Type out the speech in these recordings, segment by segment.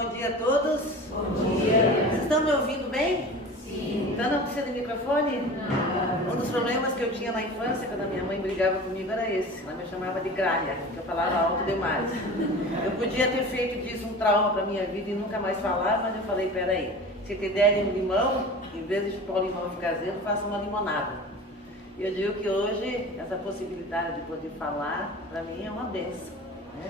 Bom dia a todos. Bom dia. Vocês estão me ouvindo bem? Sim. Então não precisa de microfone? Não. Um dos problemas que eu tinha na infância, quando a minha mãe brigava comigo, era esse. Ela me chamava de gralha, porque eu falava alto demais. Eu podia ter feito disso um trauma para minha vida e nunca mais falar, mas eu falei, peraí, se te derem um limão, em vez de chupar o limão e ficar azedo, faça uma limonada. E eu digo que hoje, essa possibilidade de poder falar, para mim é uma bênção, né?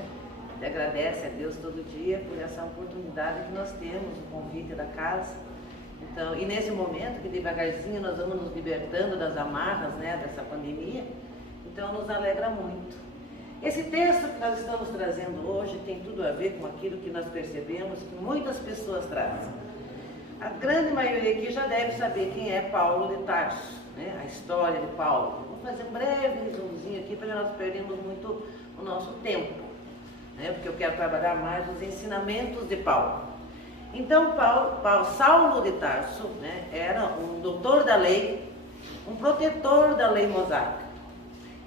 E agradece a Deus todo dia por essa oportunidade que nós temos, o convite da casa. Então, e nesse momento que devagarzinho nós vamos nos libertando das amarras, né, dessa pandemia, então nos alegra muito. Esse texto que nós estamos trazendo hoje tem tudo a ver com aquilo que nós percebemos que muitas pessoas trazem. A grande maioria aqui já deve saber quem é Paulo de Tarso, né, a história de Paulo. Vou fazer um breve resumozinho aqui para nós perdermos muito o nosso tempo, né, porque eu quero trabalhar mais os ensinamentos de Paulo. Então, Saulo de Tarso, né, era um doutor da lei, um protetor da lei mosaica.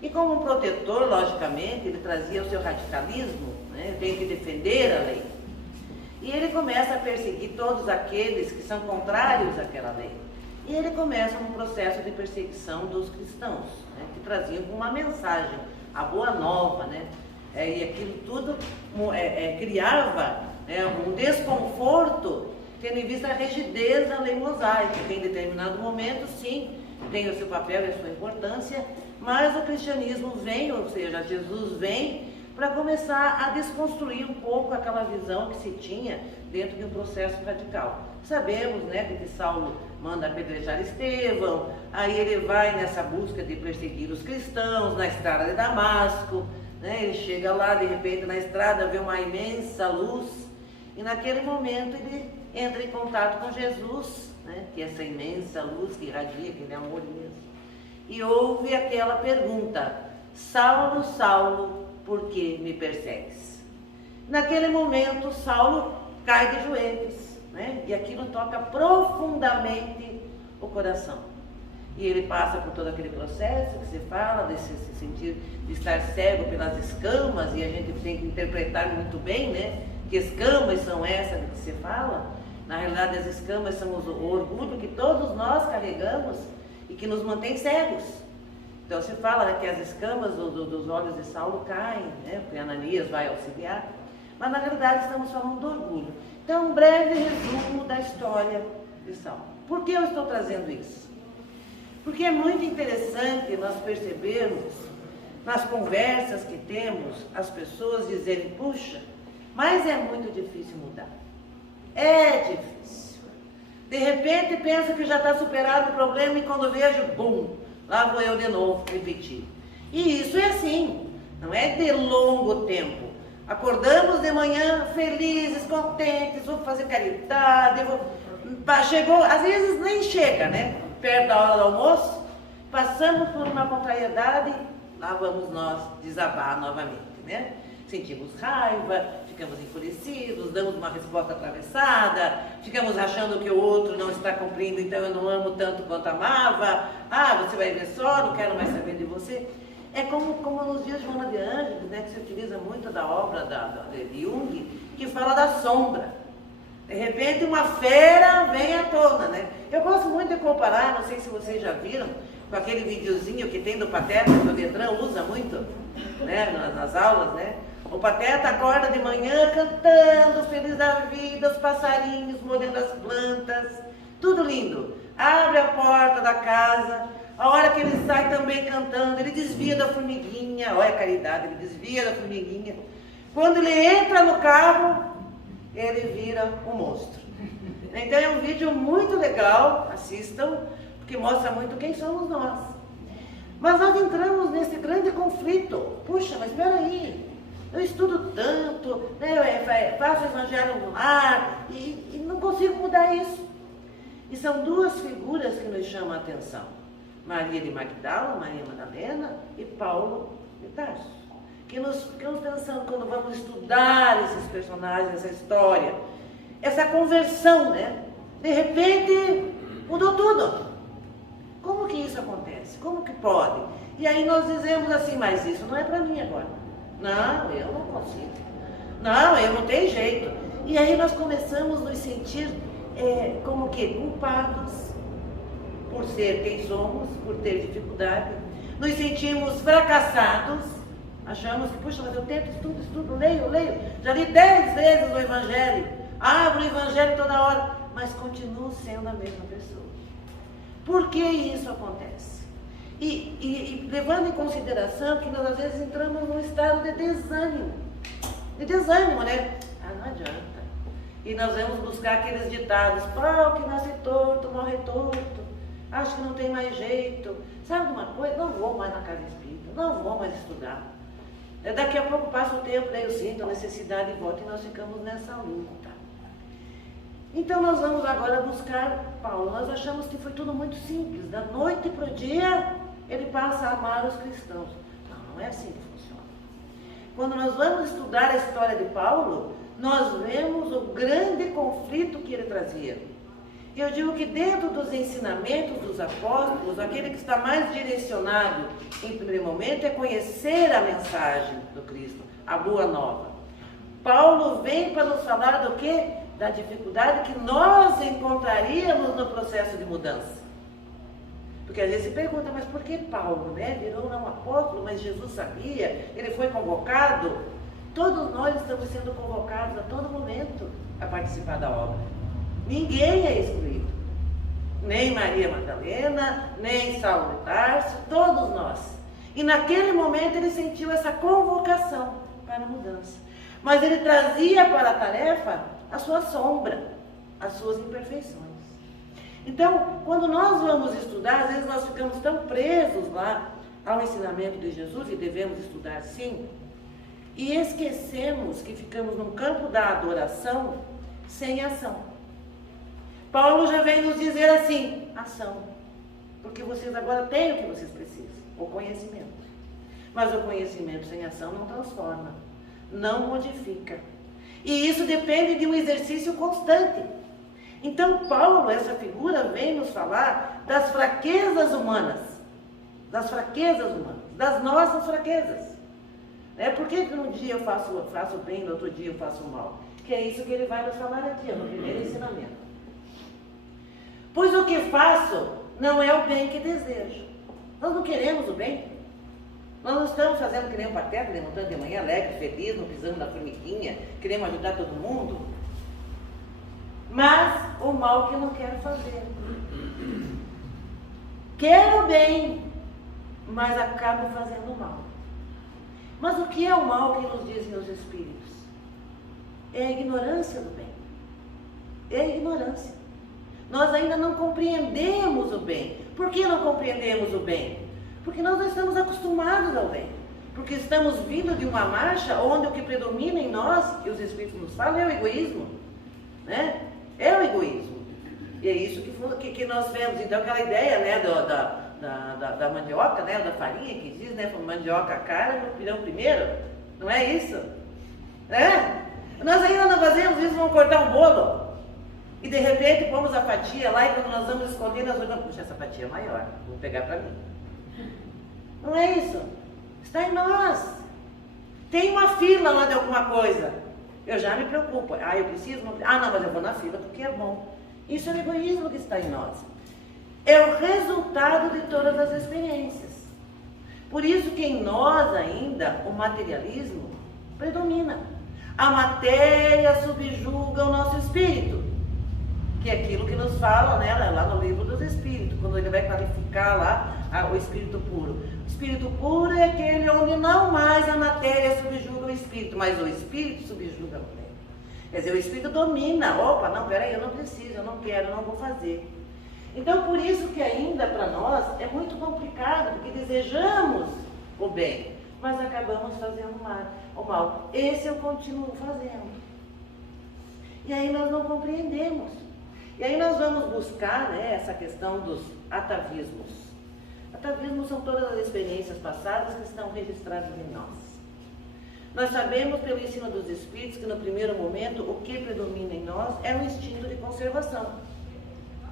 E como um protetor, logicamente, ele trazia o seu radicalismo, né, tem que defender a lei. E ele começa a perseguir todos aqueles que são contrários àquela lei. E ele começa um processo de perseguição dos cristãos, né, que traziam uma mensagem, a boa nova, né? E aquilo tudo criava um desconforto, tendo em vista a rigidez da lei mosaica, que em determinado momento, sim, tem o seu papel e a sua importância, mas o cristianismo vem, ou seja, Jesus vem para começar a desconstruir um pouco aquela visão que se tinha dentro de um processo radical. Sabemos, né, que Saulo manda apedrejar Estevão, aí ele vai nessa busca de perseguir os cristãos na estrada de Damasco, né, ele chega lá, de repente, na estrada, vê uma imensa luz, e naquele momento ele entra em contato com Jesus, né, que é essa imensa luz que irradia, aquele amor mesmo, e ouve aquela pergunta: Saulo, Saulo, por que me persegues? Naquele momento, Saulo cai de joelhos, né, e aquilo toca profundamente o coração. E ele passa por todo aquele processo que se fala, desse sentir de estar cego pelas escamas, e a gente tem que interpretar muito bem, né? Que escamas são essas que se fala. Na realidade, as escamas são o orgulho que todos nós carregamos e que nos mantém cegos. Então se fala, né, que as escamas dos olhos de Saulo caem, né? Porque Ananias vai auxiliar. Mas na realidade estamos falando do orgulho. Então, um breve resumo da história de Saulo. Por que eu estou trazendo isso? Porque é muito interessante nós percebermos, nas conversas que temos, as pessoas dizerem, puxa, mas é muito difícil mudar. É difícil. De repente pensa que já está superado o problema e quando vejo, bum, lá vou eu de novo repetir. E isso é assim, não é de longo tempo. Acordamos de manhã felizes, contentes, vou fazer caridade, chegou, às vezes nem chega, né? Perto da hora do almoço, passamos por uma contrariedade, lá vamos nós desabar novamente, né? Sentimos raiva, ficamos enfurecidos, damos uma resposta atravessada, ficamos achando que o outro não está cumprindo, então eu não amo tanto quanto amava, você vai ver só, não quero mais saber de você. É como nos dias de Joana de Ângeles, né, que se utiliza muito da obra de Jung, que fala da sombra. De repente uma fera vem à tona, né? Eu gosto muito de comparar, não sei se vocês já viram, com aquele videozinho que tem do Pateta, que o Detran usa muito, né, nas aulas, né? O Pateta acorda de manhã cantando, feliz da vida, os passarinhos mordendo as plantas, tudo lindo. Abre a porta da casa, a hora que ele sai também cantando, ele desvia da formiguinha, olha a caridade, ele desvia da formiguinha. Quando ele entra no carro, ele vira um monstro. Então é um vídeo muito legal, assistam, porque mostra muito quem somos nós. Mas nós entramos nesse grande conflito. Puxa, mas espera aí, eu estudo tanto, né, faço o evangelho no lar e não consigo mudar isso. E são duas figuras que nos chamam a atenção: Maria de Magdala, Maria Madalena, e Paulo de Tarso. Que nos ficamos pensando quando vamos estudar esses personagens, essa história, essa conversão, né? De repente mudou tudo. Como que isso acontece? Como que pode? E aí nós dizemos assim, mas isso não é para mim agora. Não, eu não consigo. Não, eu não tenho jeito. E aí nós começamos a nos sentir como que culpados por ser quem somos, por ter dificuldade. Nos sentimos fracassados. Achamos que, puxa, mas eu tento, estudo, leio. Já li 10 vezes o Evangelho. Abro o Evangelho toda hora. Mas continuo sendo a mesma pessoa. Por que isso acontece? E levando em consideração que nós às vezes entramos num estado de desânimo. Né? Não adianta. E nós vamos buscar aqueles ditados: pau que nasce torto, morre torto. Acho que não tem mais jeito. Sabe uma coisa? Não vou mais na casa espírita. Não vou mais estudar. Daqui a pouco passa o tempo, daí eu sinto a necessidade e volto, e nós ficamos nessa luta. Então nós vamos agora buscar Paulo. Nós achamos que foi tudo muito simples. Da noite para o dia, ele passa a amar os cristãos. Não é assim que funciona. Quando nós vamos estudar a história de Paulo, nós vemos o grande conflito que ele trazia. Eu digo que dentro dos ensinamentos dos apóstolos, aquele que está mais direcionado em primeiro momento é conhecer a mensagem do Cristo, a boa nova. Paulo vem para nos falar do quê? Da dificuldade que nós encontraríamos no processo de mudança. Porque às vezes se pergunta, mas por que Paulo, né? Virou um apóstolo, mas Jesus sabia, ele foi convocado. Todos nós estamos sendo convocados a todo momento a participar da obra. Ninguém é excluído. Nem Maria Madalena, nem Saulo de Tarso, todos nós. E naquele momento ele sentiu essa convocação para a mudança. Mas ele trazia para a tarefa a sua sombra, as suas imperfeições. Então, quando nós vamos estudar, às vezes nós ficamos tão presos lá ao ensinamento de Jesus, e devemos estudar sim, e esquecemos que ficamos no campo da adoração sem ação. Paulo já vem nos dizer assim: ação. Porque vocês agora têm o que vocês precisam, o conhecimento. Mas o conhecimento sem ação não transforma, não modifica. E isso depende de um exercício constante. Então Paulo, essa figura, vem nos falar das fraquezas humanas. Das nossas fraquezas. Por que um dia eu faço bem, no outro dia eu faço mal? Que é isso que ele vai nos falar aqui, no primeiro ensinamento. Pois o que faço não é o bem que desejo. Nós não queremos o bem. Nós não estamos fazendo que nem um pateta, levantando de manhã alegre, feliz, não pisando na formiguinha, queremos ajudar todo mundo. Mas o mal que eu não quero fazer. Quero o bem, mas acabo fazendo o mal. Mas o que é o mal que nos dizem os Espíritos? É a ignorância do bem. É a ignorância. Nós ainda não compreendemos o bem. Por que não compreendemos o bem? Porque nós não estamos acostumados ao bem. Porque estamos vindo de uma marcha onde o que predomina em nós, que os Espíritos nos falam, é o egoísmo. Né? É o egoísmo. E é isso que nós vemos. Então, aquela ideia, né, da mandioca, né, da farinha, que diz, né, mandioca cara, no pirão primeiro. Não é isso? Nós ainda não fazemos isso, vamos cortar um bolo. E de repente pomos a fatia lá, e quando nós vamos esconder, nós olhamos: puxa, essa fatia é maior, vou pegar para mim. Não é isso? Está em nós. Tem uma fila lá de alguma coisa. Eu já me preocupo. Eu preciso? Não, mas eu vou na fila porque é bom. Isso é o egoísmo que está em nós. É o resultado de todas as experiências. Por isso que em nós ainda o materialismo predomina. A matéria subjuga o nosso espírito. Que é aquilo que nos fala, né, lá no livro dos Espíritos, quando ele vai qualificar lá o Espírito puro. O Espírito puro é aquele onde não mais a matéria subjuga o Espírito, mas o Espírito subjuga a matéria. Quer dizer, o Espírito domina. Opa, não, peraí, eu não preciso, eu não quero, eu não vou fazer. Então, por isso que ainda para nós é muito complicado, porque desejamos o bem, mas acabamos fazendo o mal. Esse eu continuo fazendo. E aí nós não compreendemos. E aí nós vamos buscar, né, essa questão dos atavismos. Atavismos são todas as experiências passadas que estão registradas em nós. Nós sabemos pelo ensino dos Espíritos que no primeiro momento o que predomina em nós é o instinto de conservação.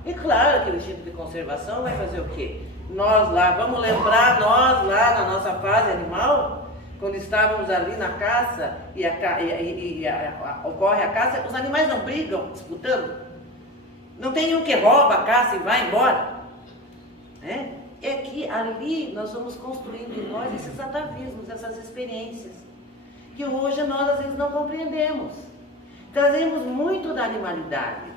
E claro que o instinto de conservação vai fazer o quê? Vamos lembrar nós lá na nossa fase animal, Quando estávamos ali na caça ocorre a caça, os animais não brigam disputando? Não tem um que rouba a caça e vai embora? Né? É que ali nós vamos construindo em nós esses atavismos, essas experiências, que hoje nós às vezes não compreendemos. Trazemos muito da animalidade.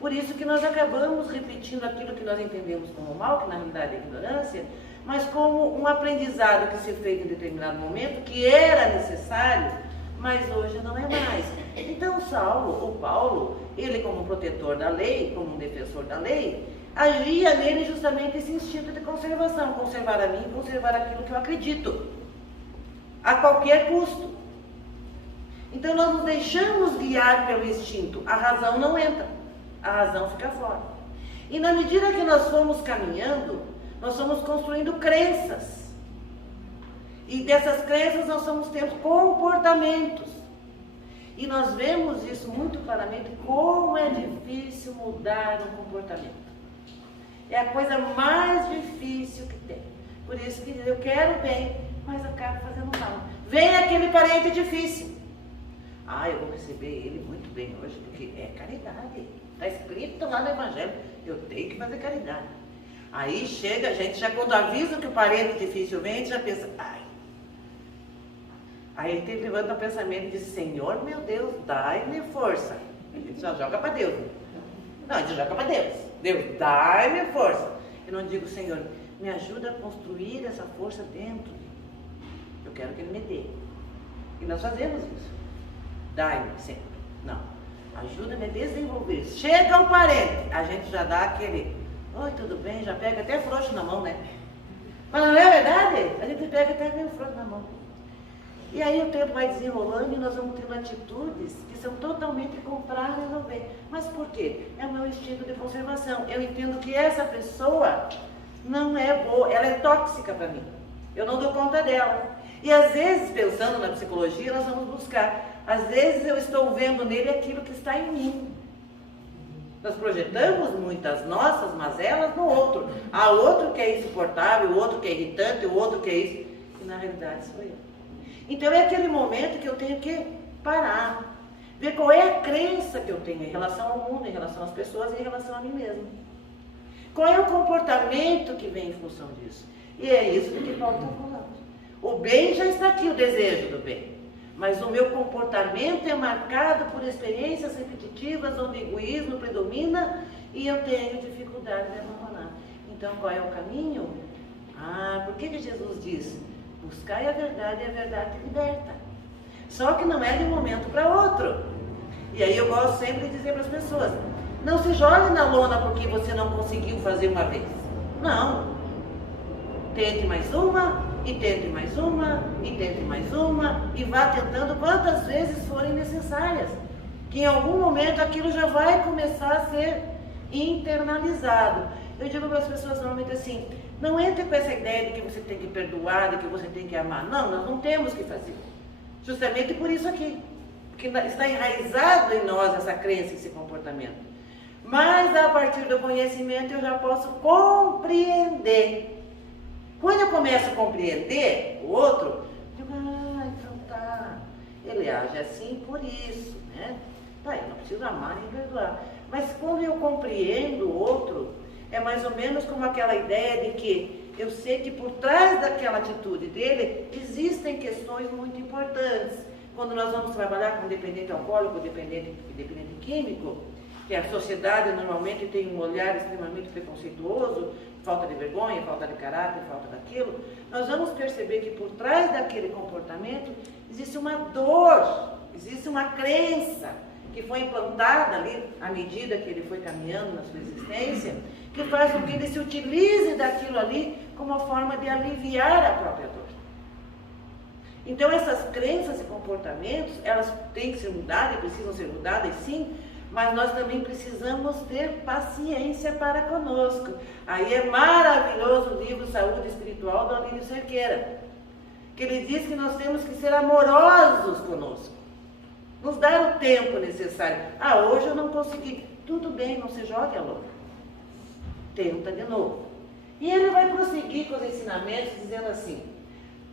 Por isso que nós acabamos repetindo aquilo que nós entendemos como mal, que na realidade é ignorância, mas como um aprendizado que se fez em determinado momento, que era necessário, mas hoje não é mais. Então o Paulo, ele como protetor da lei, como um defensor da lei, agia nele justamente esse instinto de conservação, conservar a mim, conservar aquilo que eu acredito, a qualquer custo. Então nós nos deixamos guiar pelo instinto, a razão não entra, a razão fica fora. E na medida que nós fomos caminhando, nós somos construindo crenças. E dessas crenças nós somos tendo comportamentos. E nós vemos isso muito claramente, como é difícil mudar um comportamento. É a coisa mais difícil que tem. Por isso que eu quero bem, mas eu acabo fazendo mal. Vem aquele parente difícil. Eu vou receber ele muito bem hoje, porque é caridade. Está escrito lá no Evangelho, eu tenho que fazer caridade. Aí chega a gente, já quando avisa que o parente difícil vem, a gente já pensa, Aí a gente levanta o pensamento e diz, Senhor, meu Deus, dai-me força. A gente já joga para Deus. Não, a gente joga para Deus. Deus, dai-me força. Eu não digo, Senhor, me ajuda a construir essa força dentro de mim. Eu quero que Ele me dê. E nós fazemos isso. Dai-me sempre. Não. Ajuda-me a desenvolver. Chega o parente, a gente já dá aquele, oi, tudo bem? Já pega até frouxo na mão, né? Mas não é verdade? A gente pega até meio frouxo na mão. E aí o tempo vai desenrolando e nós vamos tendo atitudes que são totalmente contrárias ao bem. Mas por quê? É o meu instinto de conservação. Eu entendo que essa pessoa não é boa, ela é tóxica para mim. Eu não dou conta dela. E às vezes, pensando na psicologia, nós vamos buscar. Às vezes eu estou vendo nele aquilo que está em mim. Nós projetamos muitas nossas mazelas no outro. Há outro que é insuportável, o outro que é irritante, o outro que é isso. E na realidade sou eu. Então é aquele momento que eu tenho que parar. Ver qual é a crença que eu tenho em relação ao mundo, em relação às pessoas e em relação a mim mesmo. Qual é o comportamento que vem em função disso? E é isso que Paulo está falando. O bem já está aqui, o desejo do bem. Mas o meu comportamento é marcado por experiências repetitivas onde o egoísmo predomina e eu tenho dificuldade de abandonar. Então, qual é o caminho? Por que Jesus diz? Buscai a verdade e a verdade te liberta. Só que não é de um momento para outro. E aí eu gosto sempre de dizer para as pessoas, não se jogue na lona porque você não conseguiu fazer uma vez. Não. Tente mais uma, e tente mais uma, e tente mais uma, e vá tentando quantas vezes forem necessárias. Que em algum momento aquilo já vai começar a ser internalizado. Eu digo para as pessoas normalmente assim, não entre com essa ideia de que você tem que perdoar, de que você tem que amar. Não, nós não temos que fazer. Justamente por isso aqui. Porque está enraizado em nós essa crença, esse comportamento. Mas a partir do conhecimento eu já posso compreender. Quando eu começo a compreender o outro, eu digo, então tá, ele age assim por isso, né? Tá, eu não preciso amar nem perdoar. Mas quando eu compreendo o outro, é mais ou menos como aquela ideia de que eu sei que por trás daquela atitude dele, existem questões muito importantes. Quando nós vamos trabalhar com dependente alcoólico, dependente químico, que a sociedade normalmente tem um olhar extremamente preconceituoso, falta de vergonha, falta de caráter, falta daquilo, nós vamos perceber que por trás daquele comportamento existe uma dor, existe uma crença que foi implantada ali à medida que ele foi caminhando na sua existência, que faz com que ele se utilize daquilo ali como uma forma de aliviar a própria dor. Então essas crenças e comportamentos, elas têm que ser mudadas, precisam ser mudadas sim, mas nós também precisamos ter paciência para conosco. Aí é maravilhoso o livro Saúde Espiritual do Alírio Cerqueira, que ele diz que nós temos que ser amorosos conosco, nos dar o tempo necessário. Hoje eu não consegui. Tudo bem, não se jogue a louca. Tenta de novo. E ele vai prosseguir com os ensinamentos dizendo assim,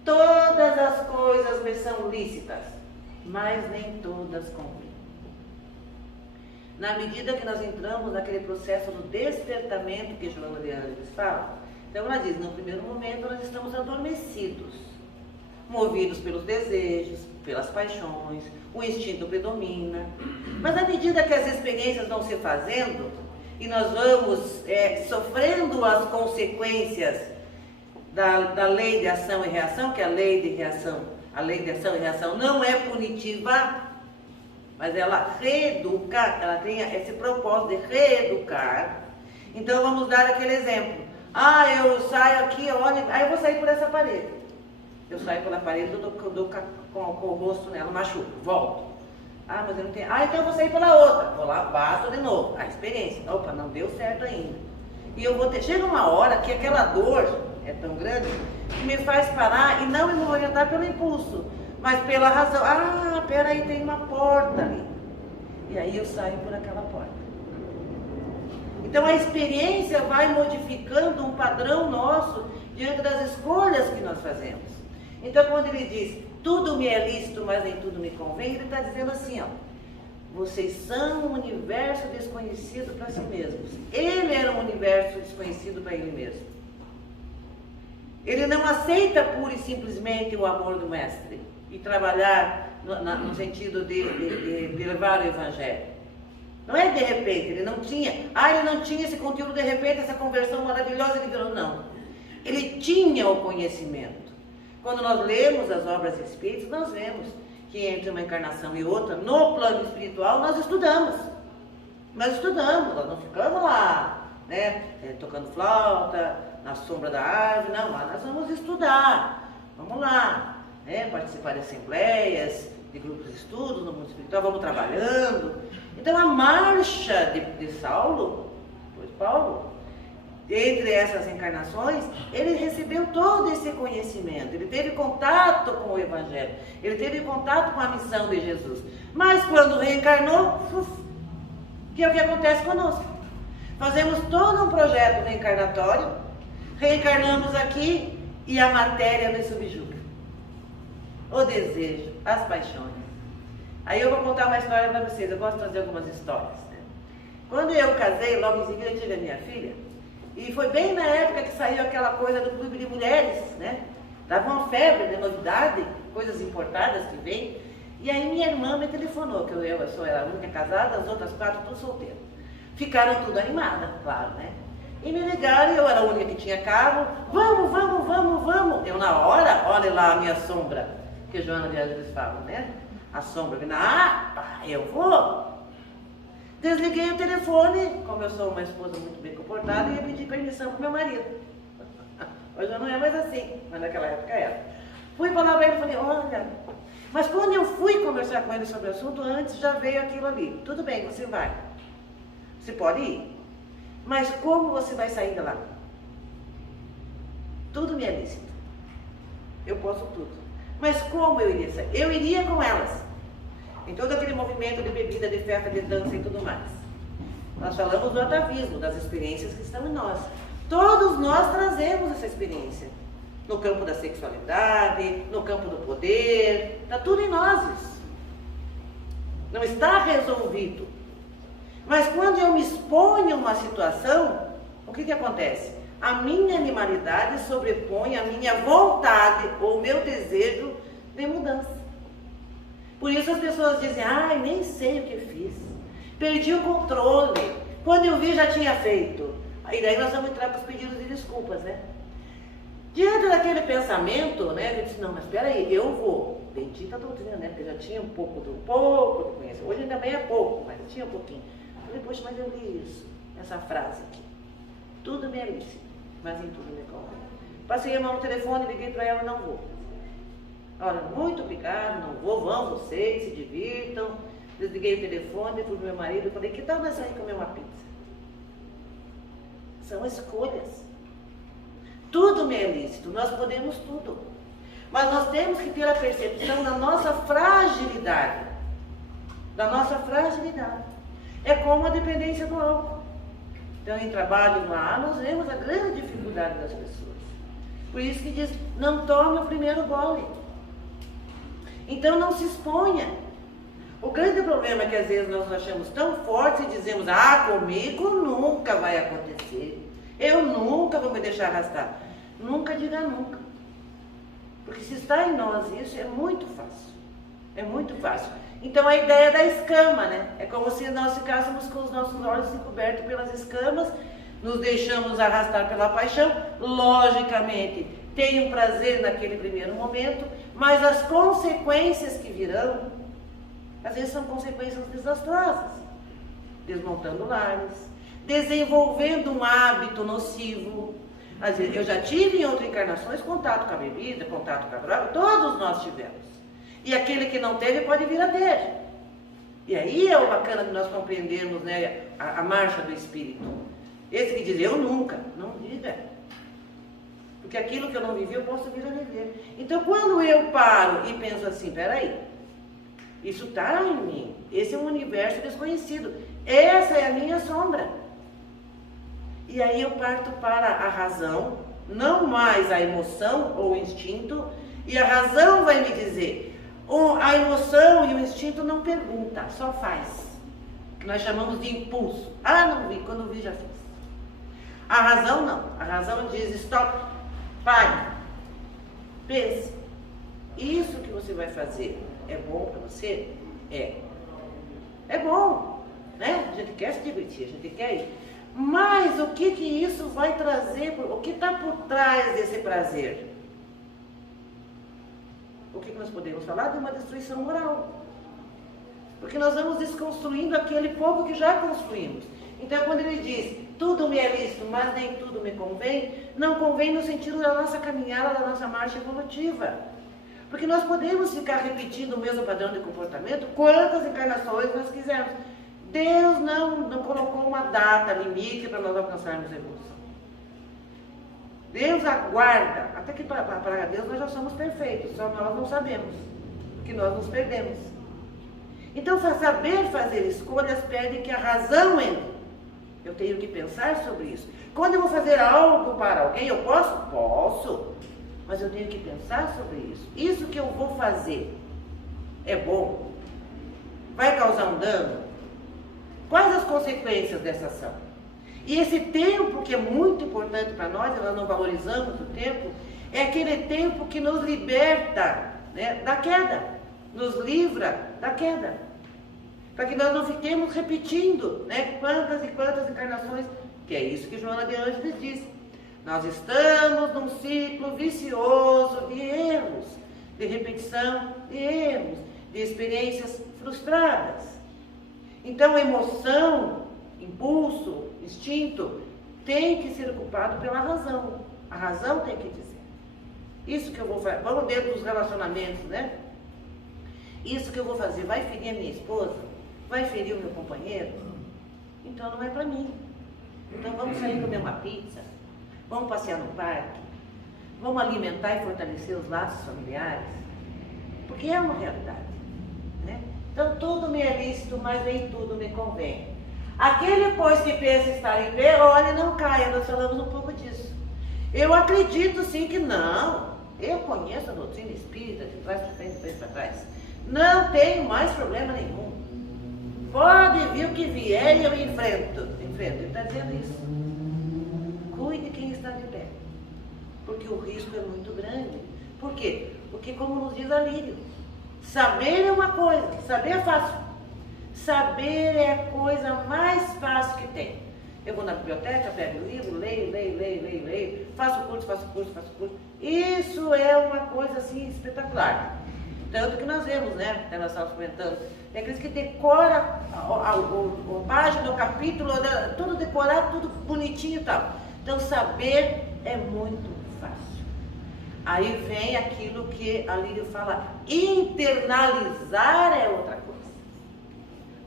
Todas as coisas me são lícitas, mas nem todas convêm. Na medida que nós entramos naquele processo do despertamento que Joana de Ângeles fala, então ela diz, no primeiro momento nós estamos adormecidos, movidos pelos desejos, pelas paixões, o instinto predomina. Mas à medida que as experiências vão se fazendo e nós vamos sofrendo as consequências da lei de ação e reação, que é a lei de ação e reação não é punitiva, mas ela reeduca, ela tem esse propósito de reeducar. Então vamos dar aquele exemplo. Eu saio aqui, olha, eu vou sair por essa parede. Eu saio pela parede, eu dou com o rosto nela, machuco, volto. Mas eu não tenho. Então eu vou sair pela outra. Vou lá, bato de novo. A experiência. Opa, não deu certo ainda. E eu vou ter. Chega uma hora que aquela dor é tão grande que me faz parar e não me orientar pelo impulso, mas pela razão. Peraí, tem uma porta ali. E aí eu saio por aquela porta. Então a experiência vai modificando um padrão nosso diante das escolhas que nós fazemos. Então quando ele diz, tudo me é lícito, mas nem tudo me convém, ele está dizendo assim, vocês são um universo desconhecido para si mesmos. Ele era um universo desconhecido para ele mesmo. Ele não aceita pura e simplesmente o amor do mestre e trabalhar no sentido de levar o evangelho. Não é de repente, ele não tinha esse conteúdo, de repente, essa conversão maravilhosa, ele virou, não. Ele tinha o conhecimento. Quando nós lemos as obras espíritas, nós vemos que entre uma encarnação e outra, no plano espiritual, nós estudamos. Nós não ficamos lá, tocando flauta, na sombra da árvore, não, lá nós vamos estudar. Vamos lá, participar de assembleias, de grupos de estudo no mundo espiritual, vamos trabalhando. Então a marcha de Saulo, depois Paulo, entre essas encarnações, ele recebeu todo esse conhecimento, ele teve contato com o Evangelho, ele teve contato com a missão de Jesus. Mas quando reencarnou, que é o que acontece conosco. Fazemos todo um projeto reencarnatório, reencarnamos aqui e a matéria nos subjuga. O desejo, as paixões. Aí eu vou contar uma história para vocês, eu gosto de fazer algumas histórias. Quando eu casei, logo em seguida eu tive a minha filha, e foi bem na época que saiu aquela coisa do clube de mulheres, Dava uma febre de novidade, coisas importadas que vem. E aí minha irmã me telefonou, que eu era a única casada, as outras 4 tudo solteiras. Ficaram tudo animadas, claro, E me ligaram, eu era a única que tinha carro. Vamos. Eu na hora, olha lá a minha sombra, que Joana de Ângeles fala, A sombra, eu vou. Desliguei o telefone, como eu sou uma esposa muito bem comportada, e ia pedir permissão para meu marido. Hoje não é mais assim, mas naquela época era. Fui falar para ele e falei, olha, mas quando eu fui conversar com ele sobre o assunto, antes já veio aquilo ali. Tudo bem, você vai. Você pode ir. Mas como você vai sair de lá? Tudo me é lícito. Eu posso tudo. Mas como eu iria sair? Eu iria com elas. Em todo aquele movimento de bebida, de festa, de dança e tudo mais. Nós falamos do atavismo, das experiências que estão em nós. Todos nós trazemos essa experiência. No campo da sexualidade, no campo do poder, está tudo em nós isso. Não está resolvido. Mas quando eu me exponho a uma situação, o que acontece? A minha animalidade sobrepõe a minha vontade ou o meu desejo de mudança. Por isso as pessoas dizem, nem sei o que fiz. Perdi o controle. Quando eu vi, já tinha feito. E daí nós vamos entrar com os pedidos de desculpas, Diante daquele pensamento, eu disse, não, mas espera aí, eu vou. Bendita doutrina, Porque já tinha um pouco de conhecimento. Hoje ainda bem é pouco, mas tinha um pouquinho. Falei, poxa, mas eu li isso, essa frase aqui. Tudo me é lícito, mas em tudo me convém. Passei a mão no telefone, liguei para ela, não vou. Olha, muito obrigado, não vou, vão vocês, se divirtam. Desliguei o telefone, fui pro meu marido e falei, que tal nós sair comer uma pizza? São escolhas. Tudo me é lícito, nós podemos tudo. Mas nós temos que ter a percepção da nossa fragilidade. É como a dependência do álcool. Então, em trabalho no ar, nós vemos a grande dificuldade das pessoas. Por isso que diz, não tome o primeiro gole. Então não se exponha. O grande problema é que às vezes nós nos achamos tão fortes e dizemos, comigo nunca vai acontecer. Eu nunca vou me deixar arrastar. Nunca diga nunca. Porque se está em nós isso, é muito fácil. É muito fácil. Então a ideia da escama, né? É como se nós ficássemos com os nossos olhos encobertos pelas escamas, nos deixamos arrastar pela paixão, logicamente tem um prazer naquele primeiro momento, mas as consequências que virão, às vezes são consequências desastrosas, desmontando lares, desenvolvendo um hábito nocivo. Às vezes, eu já tive em outras encarnações contato com a bebida, contato com a droga, todos nós tivemos. E aquele que não teve pode vir a ter. E aí é o bacana de nós compreendermos, né, a marcha do espírito. Esse que diz, eu nunca, não diga. Porque aquilo que eu não vivi, eu posso vir a viver. Então, quando eu paro e penso assim, peraí, isso está em mim, esse é um universo desconhecido, essa é a minha sombra. E aí eu parto para a razão, não mais a emoção ou o instinto, e a razão vai me dizer, a emoção e o instinto não pergunta, só faz. Que nós chamamos de impulso. Não vi, quando vi já fiz. A razão não, a razão diz, stop, pare, pense. Isso que você vai fazer é bom para você? É bom, né? A gente quer se divertir, a gente quer ir. Mas o que isso vai trazer, o que está por trás desse prazer? O que nós podemos falar? De uma destruição moral. Porque nós vamos desconstruindo aquele pouco que já construímos. Então, quando ele diz, tudo me é lícito, mas nem tudo me convém, não convém no sentido da nossa caminhada, da nossa marcha evolutiva. Porque nós podemos ficar repetindo o mesmo padrão de comportamento quantas encarnações nós quisermos. Deus não colocou uma data, limite para nós alcançarmos a evolução. Deus aguarda, até que para Deus nós já somos perfeitos, só nós não sabemos, porque nós nos perdemos. Então, saber fazer escolhas pede que a razão entre. Eu tenho que pensar sobre isso. Quando eu vou fazer algo para alguém, eu posso? Posso, mas eu tenho que pensar sobre isso. Isso que eu vou fazer é bom? Vai causar um dano? Quais as consequências dessa ação? E esse tempo que é muito importante para nós, nós não valorizamos o tempo, é aquele tempo que nos liberta, né, da queda, nos livra da queda. Para que nós não fiquemos repetindo, né, quantas e quantas encarnações, que é isso que Joana de Ângeles diz. Nós estamos num ciclo vicioso de erros, de repetição de erros, de experiências frustradas. Então, emoção, impulso, instinto, tem que ser ocupado pela razão. A razão tem que dizer. Isso que eu vou fazer, vamos dentro dos relacionamentos, né? Isso que eu vou fazer vai ferir a minha esposa? Vai ferir o meu companheiro? Então não é para mim. Então vamos sair comer uma pizza, vamos passear no parque, vamos alimentar e fortalecer os laços familiares, porque é uma realidade, né? Então tudo me é lícito, mas nem tudo me convém. Aquele, pois, que pensa estar em pé, olha, não caia. Nós falamos um pouco disso. Eu acredito sim que não. Eu conheço a doutrina espírita de trás para frente, de frente para trás. Não tenho mais problema nenhum. Pode vir o que vier e eu enfrento. Ele está dizendo isso. Cuide quem está de pé. Porque o risco é muito grande. Por quê? Porque, como nos diz a Lírio, saber é uma coisa, saber é fácil. Saber é a coisa mais fácil que tem. Eu vou na biblioteca, pego o livro, leio, faço curso. Isso é uma coisa assim espetacular. Tanto que nós vemos, né? Nós estávamos comentando. Tem aqueles que decoram a página, o capítulo, tudo decorado, tudo bonitinho e tal. Então, saber é muito fácil. Aí vem aquilo que a Lírio fala, internalizar é outra coisa.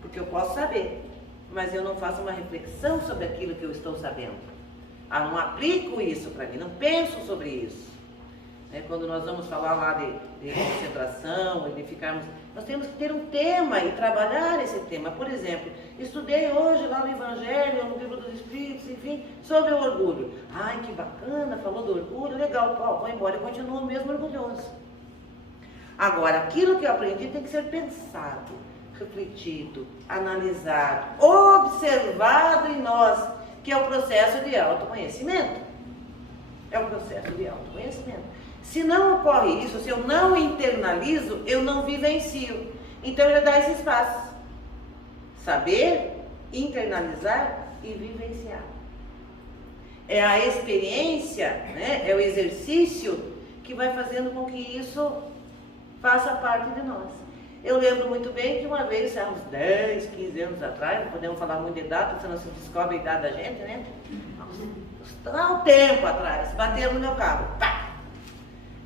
Porque eu posso saber, mas eu não faço uma reflexão sobre aquilo que eu estou sabendo. Não aplico isso para mim, não penso sobre isso. Quando nós vamos falar lá de concentração, de ficarmos Nós temos que ter um tema e trabalhar esse tema. Por exemplo, estudei hoje lá no Evangelho, no Livro dos Espíritos, enfim, sobre o orgulho. Ai, que bacana, falou do orgulho, legal, vou embora, eu continuo mesmo orgulhoso. Agora, aquilo que eu aprendi tem que ser pensado, refletido, analisado, observado em nós, que é o processo de autoconhecimento. É o processo de autoconhecimento. Se não ocorre isso, se eu não internalizo, eu não vivencio. Então ele dá esse espaço. Saber, internalizar e vivenciar. É a experiência, né? É o exercício que vai fazendo com que isso faça parte de nós. Eu lembro muito bem que uma vez, há uns 10, 15 anos atrás, não podemos falar muito de data, senão se descobre a idade da gente, né? Há um tempo atrás, bateram no meu carro. Pá!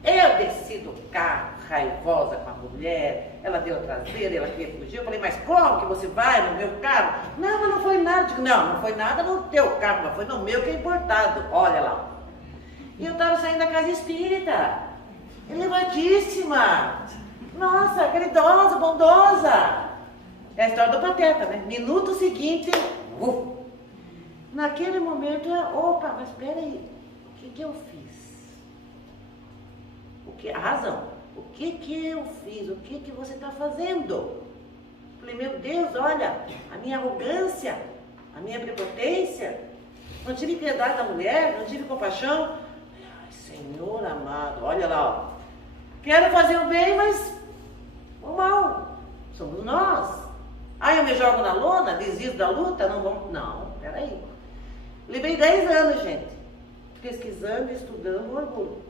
Eu desci do carro, raivosa com a mulher, ela deu a traseira, ela queria fugir. Eu falei, mas como que você vai no meu carro? Não, mas não foi nada. Eu digo, não foi nada no teu carro, mas foi no meu que é importado. Olha lá. E eu estava saindo da casa espírita, elevadíssima. Nossa, caridosa, bondosa. É a história do Pateta, né? Minuto seguinte, naquele momento, opa, mas peraí, o que eu fiz? A razão, o que eu fiz? O que você está fazendo? Falei, meu Deus, olha, a minha arrogância, a minha prepotência, não tive piedade da mulher, não tive compaixão. Ai, Senhor amado, olha lá, ó. Quero fazer o bem, mas o mal, somos nós. Aí eu me jogo na lona, desisto da luta, não vamos, não, peraí. Levei 10 anos, gente, pesquisando e estudando o orgulho.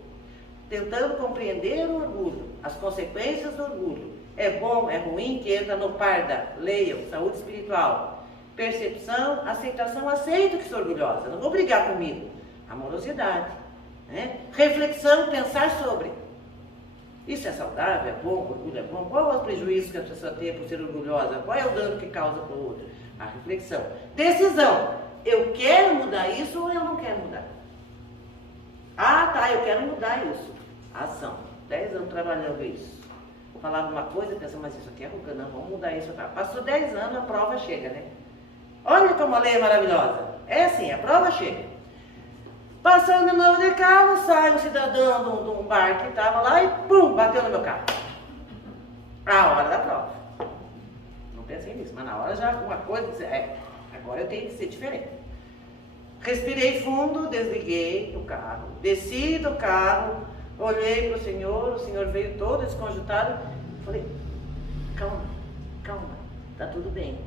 Tentando compreender o orgulho, as consequências do orgulho. É bom, é ruim, que entra no Parda, leiam, saúde espiritual. Percepção, aceitação, aceito que sou orgulhosa, não vou brigar comigo. Amorosidade, né? Reflexão, pensar sobre. Isso é saudável, é bom, o orgulho é bom? Qual é o prejuízo que a pessoa tem por ser orgulhosa? Qual é o dano que causa para o outro? A reflexão. Decisão, eu quero mudar isso ou eu não quero mudar? Ah, tá, eu quero mudar isso. Ação. 10 anos trabalhando isso. Falava uma coisa, pensava, mas isso aqui é arrogante, não, vamos mudar isso. Passou 10 anos, a prova chega, né? Olha como a lei é maravilhosa. É assim, a prova chega. Passando de novo de carro, sai um cidadão de um bar que estava lá e pum, bateu no meu carro. A hora da prova. Não pensei nisso, mas na hora já uma coisa, agora eu tenho que ser diferente. Respirei fundo, desliguei o carro, desci do carro, olhei para o senhor veio todo desconjuntado, falei, calma, tá tudo bem.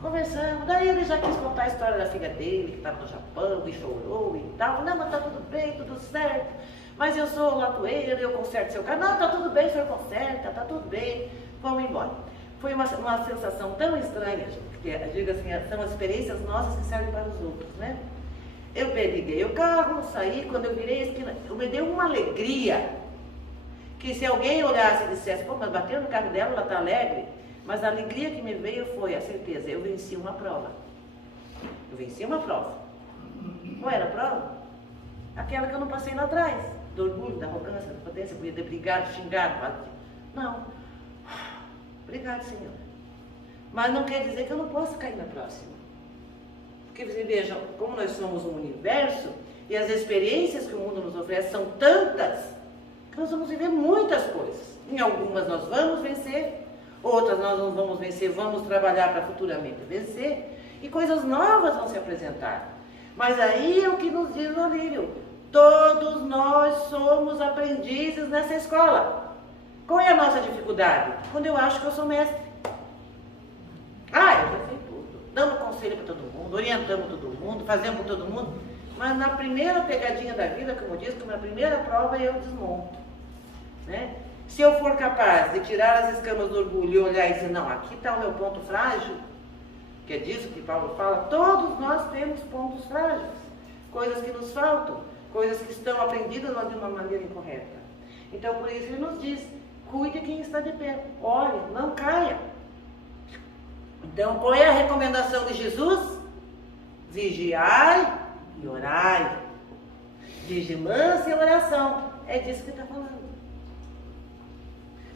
Conversamos, daí ele já quis contar a história da filha dele, que estava no Japão e chorou e tal. Não, mas tá tudo bem, tudo certo, mas eu sou latoeiro, eu conserto seu carro. Não, tá tudo bem, o senhor conserta, tá tudo bem, vamos embora. Foi uma sensação tão estranha, porque eu digo assim, são as experiências nossas que servem para os outros, né? Eu liguei o carro, saí, quando eu virei a esquina, eu me deu uma alegria, que se alguém olhasse e dissesse, pô, mas bateu no carro dela, ela está alegre, mas a alegria que me veio foi a certeza, eu venci uma prova. Eu venci uma prova. Qual era a prova? Aquela que eu não passei lá atrás, do orgulho, da arrogância, da potência, podia ter brigado, xingado, não. Obrigado, Senhor. Mas não quer dizer que eu não possa cair na próxima. Porque vocês vejam, como nós somos um universo, e as experiências que o mundo nos oferece são tantas, que nós vamos viver muitas coisas. Em algumas nós vamos vencer, outras nós não vamos vencer, vamos trabalhar para futuramente vencer, e coisas novas vão se apresentar. Mas aí é o que nos diz o Olívio, todos nós somos aprendizes nessa escola. Qual é a nossa dificuldade? Quando eu acho que eu sou mestre. Eu já sei tudo. Damos conselho para todo mundo, orientamos todo mundo, fazemos para todo mundo. Mas na primeira pegadinha da vida, como eu disse, na primeira prova eu desmonto. Né? Se eu for capaz de tirar as escamas do orgulho e olhar e dizer, não, aqui está o meu ponto frágil, que é disso que Paulo fala, todos nós temos pontos frágeis. Coisas que nos faltam, coisas que estão aprendidas de uma maneira incorreta. Então, por isso ele nos diz, cuide quem está de pé, ore, não caia. Então, qual é a recomendação de Jesus? Vigiai e orai. Vigilância e oração. É disso que está falando.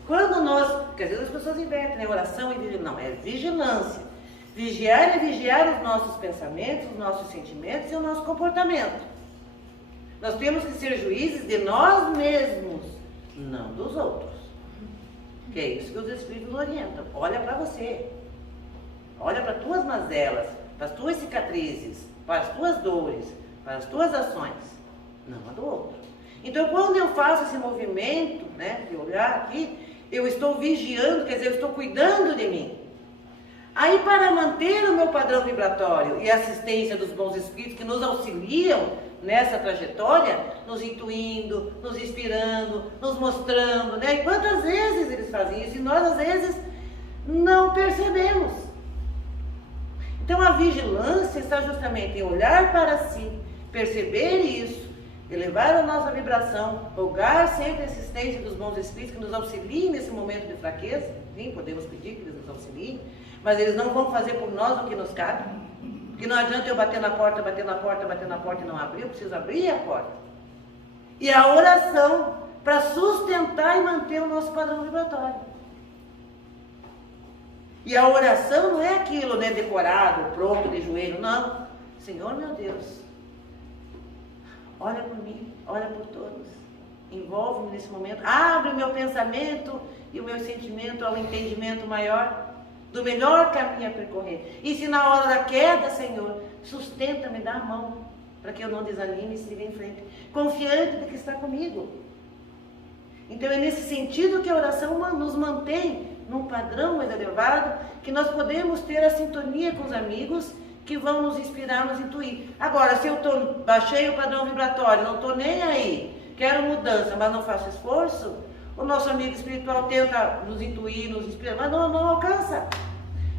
Quando nós, porque às vezes as pessoas invertem, né? Oração e vigilância. Não, é vigilância. Vigiar é vigiar os nossos pensamentos, os nossos sentimentos e o nosso comportamento. Nós temos que ser juízes de nós mesmos, não dos outros. Que é isso que os Espíritos orientam. Olha para você. Olha para as tuas mazelas, para as tuas cicatrizes, para as tuas dores, para as tuas ações, não a do outro. Então, quando eu faço esse movimento, né, de olhar aqui, eu estou vigiando, quer dizer, eu estou cuidando de mim. Aí, para manter o meu padrão vibratório e a assistência dos bons espíritos que nos auxiliam nessa trajetória, nos intuindo, nos inspirando, nos mostrando, né? E quantas vezes eles fazem isso e nós, às vezes, não percebemos. Então, a vigilância está justamente em olhar para si, perceber isso, elevar a nossa vibração, rogar sempre a assistência dos bons espíritos que nos auxiliem nesse momento de fraqueza. Sim, podemos pedir que eles nos auxiliem, mas eles não vão fazer por nós o que nos cabe. Porque não adianta eu bater na porta e não abrir, eu preciso abrir a porta. E a oração para sustentar e manter o nosso padrão vibratório. E a oração não é aquilo, né, decorado, pronto, de joelho, não. Senhor, meu Deus, olha por mim, olha por todos. Envolve-me nesse momento, abre o meu pensamento e o meu sentimento ao entendimento maior do melhor caminho a percorrer. E se na hora da queda, Senhor, sustenta-me, dá a mão, para que eu não desanime e siga em frente, confiante de que está comigo. Então é nesse sentido que a oração nos mantém num padrão mais elevado, que nós podemos ter a sintonia com os amigos que vão nos inspirar, nos intuir. Agora, se eu baixei o padrão vibratório, não estou nem aí, quero mudança, mas não faço esforço, o nosso amigo espiritual tenta nos intuir, nos inspirar, mas não alcança.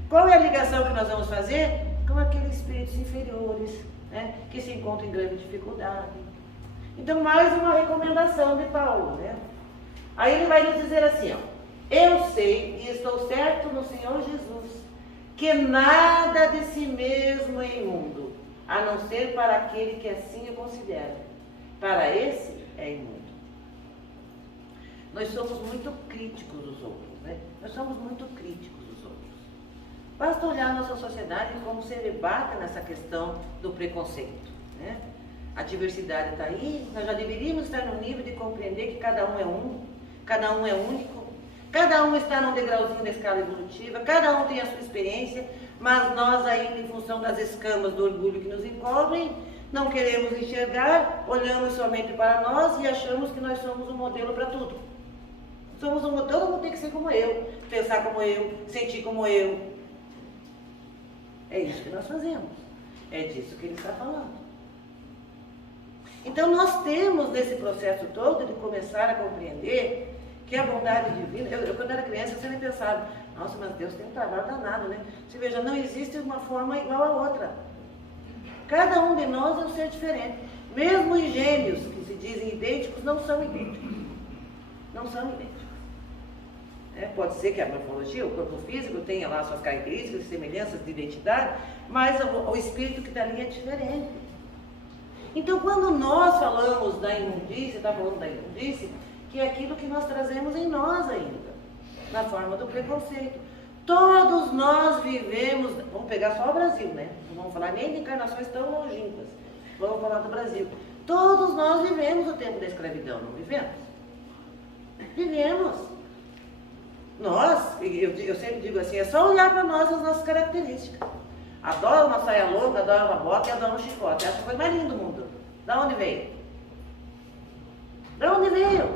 Qual é a ligação que nós vamos fazer? Com aqueles espíritos inferiores, né, que se encontram em grande dificuldade. Então, mais uma recomendação de Paulo, né? Aí ele vai nos dizer assim, ó: eu sei e estou certo no Senhor Jesus, que nada de si mesmo é imundo, a não ser para aquele que assim o considera. Para esse é imundo. Nós somos muito críticos dos outros, né? Nós somos muito críticos dos outros. Basta olhar a nossa sociedade como se debate nessa questão do preconceito, né? A diversidade está aí, nós já deveríamos estar no nível de compreender que cada um é cada um é único, cada um está num degrauzinho da escala evolutiva, cada um tem a sua experiência, mas nós ainda, em função das escamas do orgulho que nos encobrem, não queremos enxergar, olhamos somente para nós e achamos que nós somos um modelo para tudo. Todo mundo tem que ser como eu, pensar como eu, sentir como eu. É isso que nós fazemos. É disso que ele está falando. Então nós temos nesse processo todo de começar a compreender que a bondade divina, eu quando era criança eu sempre pensava, nossa, mas Deus tem um trabalho danado, né? Você veja, não existe uma forma igual a outra. Cada um de nós é um ser diferente. Mesmo os gêmeos, que se dizem idênticos, não são idênticos. Não são idênticos. Pode ser que a morfologia, o corpo físico tenha lá suas características, semelhanças de identidade, mas o espírito que está ali é diferente. Então, quando nós falamos da imundície, está falando da imundície, que é aquilo que nós trazemos em nós ainda, na forma do preconceito. Todos nós vivemos, vamos pegar só o Brasil, né? Não vamos falar nem de encarnações tão longínquas, vamos falar do Brasil. Todos nós vivemos o tempo da escravidão, não vivemos? Vivemos. Nós, eu sempre digo assim, é só olhar para nós as nossas características. Adoro uma saia longa, adoro uma bota e adoro um chicote. Essa foi mais linda do mundo. Da onde veio? Da onde veio?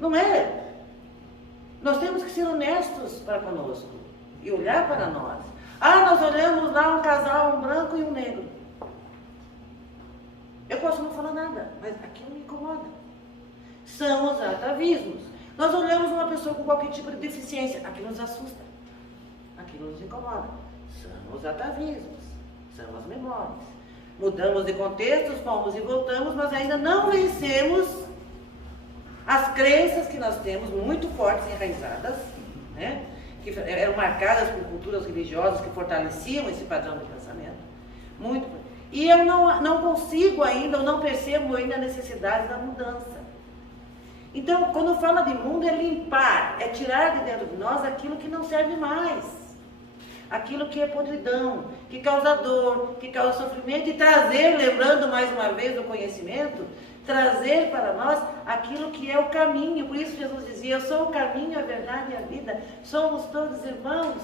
Não é? Nós temos que ser honestos para conosco e olhar para nós. Nós olhamos lá um casal, um branco e um negro. Eu posso não falar nada, mas aquilo me incomoda. São os atavismos. Nós olhamos uma pessoa com qualquer tipo de deficiência, aquilo nos assusta, aquilo nos incomoda. São os atavismos, são as memórias. Mudamos de contextos, fomos e voltamos, mas ainda não vencemos as crenças que nós temos muito fortes e enraizadas, né? Que eram marcadas por culturas religiosas que fortaleciam esse padrão de pensamento. Muito. E eu não consigo ainda, eu não percebo ainda a necessidade da mudança. Então, quando fala de mundo, é limpar, é tirar de dentro de nós aquilo que não serve mais. Aquilo que é podridão, que causa dor, que causa sofrimento, e trazer, lembrando mais uma vez do conhecimento, trazer para nós aquilo que é o caminho. Por isso Jesus dizia, eu sou o caminho, a verdade e a vida. Somos todos irmãos.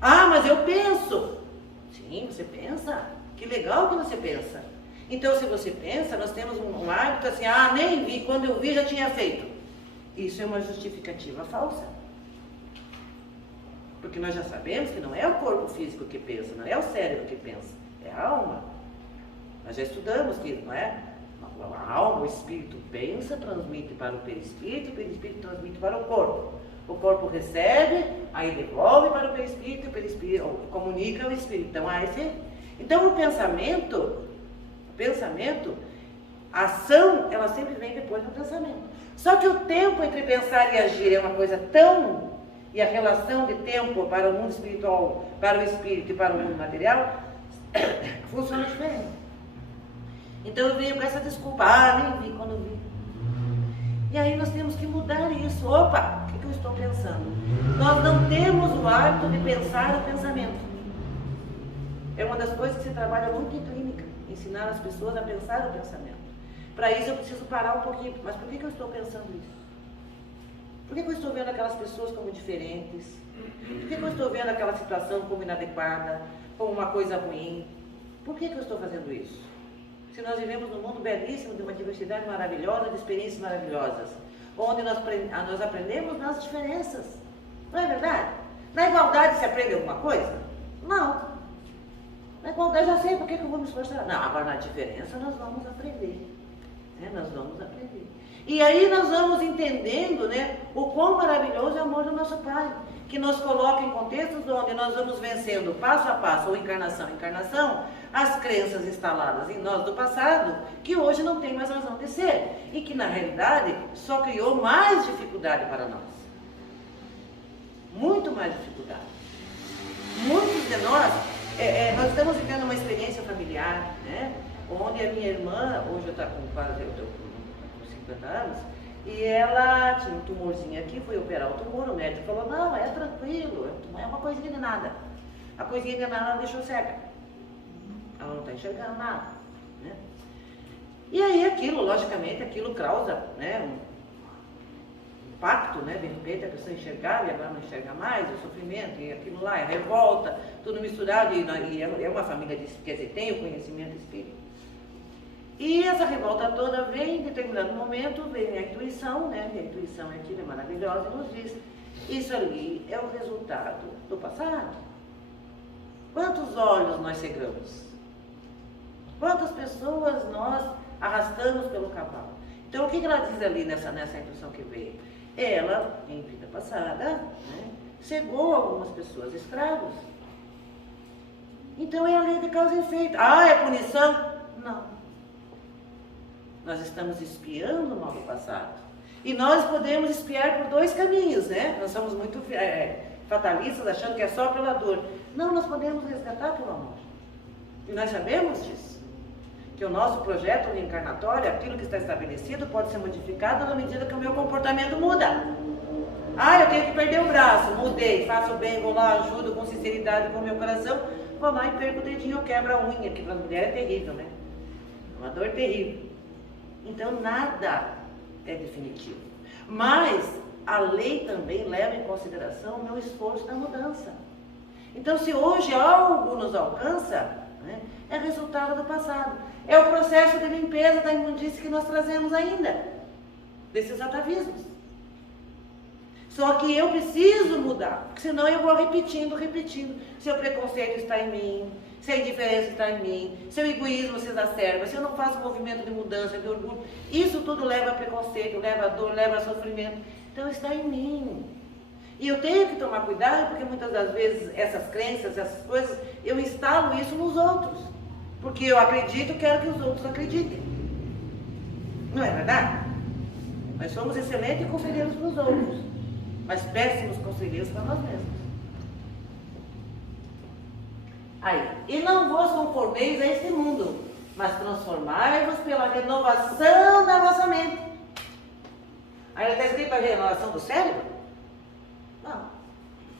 Ah, mas eu penso. Sim, você pensa. Que legal que você pensa. Então, se você pensa, nós temos um hábito assim, nem vi, quando eu vi já tinha feito. Isso é uma justificativa falsa. Porque nós já sabemos que não é o corpo físico que pensa, não é o cérebro que pensa, é a alma. Nós já estudamos que, não é? A alma, o espírito pensa, transmite para o perispírito, o perispírito transmite para o corpo. O corpo recebe, aí devolve para o perispírito comunica ao espírito. Então o pensamento, a ação, ela sempre vem depois do pensamento. Só que o tempo entre pensar e agir é uma coisa tão... E a relação de tempo para o mundo espiritual, para o espírito e para o mundo material, funciona diferente. Então eu venho com essa desculpa, nem vi quando vi. E aí nós temos que mudar isso. Opa, o que eu estou pensando? Nós não temos o hábito de pensar o pensamento. É uma das coisas que se trabalha muito em clínica, ensinar as pessoas a pensar o pensamento. Para isso eu preciso parar um pouquinho. Mas por que eu estou pensando isso? Por que eu estou vendo aquelas pessoas como diferentes? Por que eu estou vendo aquela situação como inadequada, como uma coisa ruim? Por que eu estou fazendo isso? Se nós vivemos num mundo belíssimo, de uma diversidade maravilhosa, de experiências maravilhosas, onde nós aprendemos nas diferenças. Não é verdade? Na igualdade se aprende alguma coisa? Não. Na igualdade já sei por que eu vou me esforçar. Não, agora na diferença nós vamos aprender. Nós vamos aprender. E aí nós vamos entendendo, o quão maravilhoso é o amor do nosso Pai, que nos coloca em contextos onde nós vamos vencendo passo a passo, ou encarnação a encarnação, as crenças instaladas em nós do passado, que hoje não tem mais razão de ser, e que na realidade só criou mais dificuldade para nós. Muito mais dificuldade. Muitos de nós, nós estamos vivendo uma experiência familiar, onde a minha irmã, hoje eu estou com quase... 50 anos, e ela tinha um tumorzinho aqui, foi operar o tumor, o médico falou, não, é tranquilo, é uma coisinha de nada. A coisinha de nada ela deixou cega. Ela não está enxergando nada. E aí aquilo, logicamente, aquilo causa um impacto, de repente a pessoa enxergava e agora não enxerga mais, o sofrimento, e aquilo lá, a revolta, tudo misturado, e é uma família, quer dizer, tem o conhecimento espírita. E essa revolta toda vem, em determinado momento, vem a intuição, e a intuição aqui é maravilhosa e nos diz, isso ali é o resultado do passado. Quantos olhos nós cegamos? Quantas pessoas nós arrastamos pelo cavalo? Então, o que ela diz ali nessa intuição que veio? Ela, em vida passada, cegou algumas pessoas, escravos. Então, é a lei de causa e efeito. É punição? Não. Nós estamos espiando o mal do passado. E nós podemos espiar por dois caminhos, Nós somos muito fatalistas, achando que é só pela dor. Não, nós podemos resgatar pelo amor. E nós sabemos disso. Que o nosso projeto reencarnatório, aquilo que está estabelecido, pode ser modificado na medida que o meu comportamento muda. Eu tenho que perder o braço, mudei, faço bem, vou lá, ajudo com sinceridade, com o meu coração, vou lá e perco o dedinho, eu quebro a unha, que para a mulher é terrível, Uma dor terrível. Então, nada é definitivo. Mas a lei também leva em consideração o meu esforço na mudança. Então, se hoje algo nos alcança, é resultado do passado. É o processo de limpeza da imundície que nós trazemos ainda, desses atavismos. Só que eu preciso mudar, porque senão eu vou repetindo. Se o preconceito está em mim, se a indiferença está em mim, se o egoísmo se exacerba, se eu não faço movimento de mudança, de orgulho, isso tudo leva a preconceito, leva a dor, leva a sofrimento. Então está em mim. E eu tenho que tomar cuidado, porque muitas das vezes essas crenças, essas coisas, eu instalo isso nos outros. Porque eu acredito, quero que os outros acreditem. Não é verdade? Nós somos excelentes conselheiros para os outros, mas péssimos conselheiros para nós mesmos. E não vos conformeis a este mundo, mas transformai-vos pela renovação da vossa mente. Aí está escrito a renovação do cérebro? Não.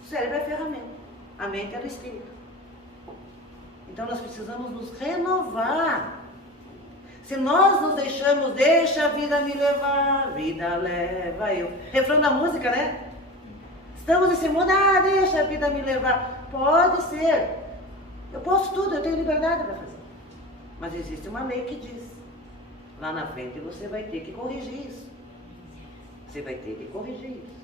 O cérebro é a ferramenta. A mente é do espírito. Então nós precisamos nos renovar. Se nós nos deixamos, deixa a vida me levar, a vida leva eu. Refrão da música, né? Estamos nesse mundo, deixa a vida me levar. Pode ser. Eu posso tudo, eu tenho liberdade para fazer. Mas existe uma lei que diz, lá na frente você vai ter que corrigir isso. Você vai ter que corrigir isso.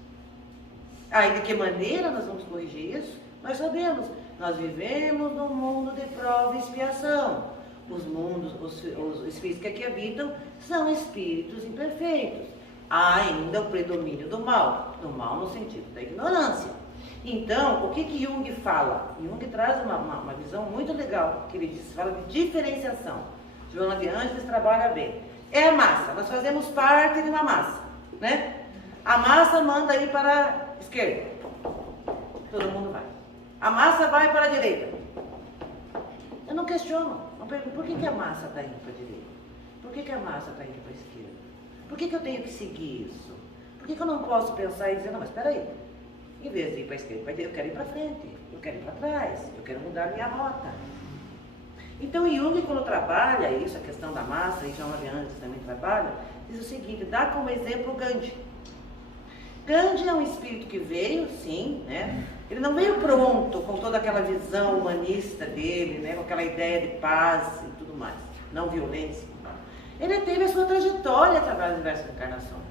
Aí de que maneira nós vamos corrigir isso? Nós sabemos. Nós vivemos num mundo de prova e expiação. Os espíritos que aqui habitam são espíritos imperfeitos. Há ainda o predomínio do mal no sentido da ignorância. Então, o que Jung fala? Jung traz uma visão muito legal, que ele diz, fala de diferenciação. Joana de Ângeles trabalha bem. É a massa, nós fazemos parte de uma massa, né? A massa manda ir para a esquerda, todo mundo vai. A massa vai para a direita. Eu não questiono, não pergunto, por que a massa está indo para a direita? Por que a massa está indo para a esquerda? Por que eu tenho que seguir isso? Por que eu não posso pensar e dizer, não, mas espera aí, em vez de ir para a esquerda, eu quero ir para frente, eu quero ir para trás, eu quero mudar a minha rota. Então Jung, quando trabalha isso, a questão da massa, e Joana de Ângeles também trabalha, diz o seguinte, dá como exemplo Gandhi. Gandhi é um espírito que veio, sim, né? Ele não veio pronto com toda aquela visão humanista dele, né? Com aquela ideia de paz e tudo mais, não violência. Ele teve a sua trajetória através de diversas encarnações.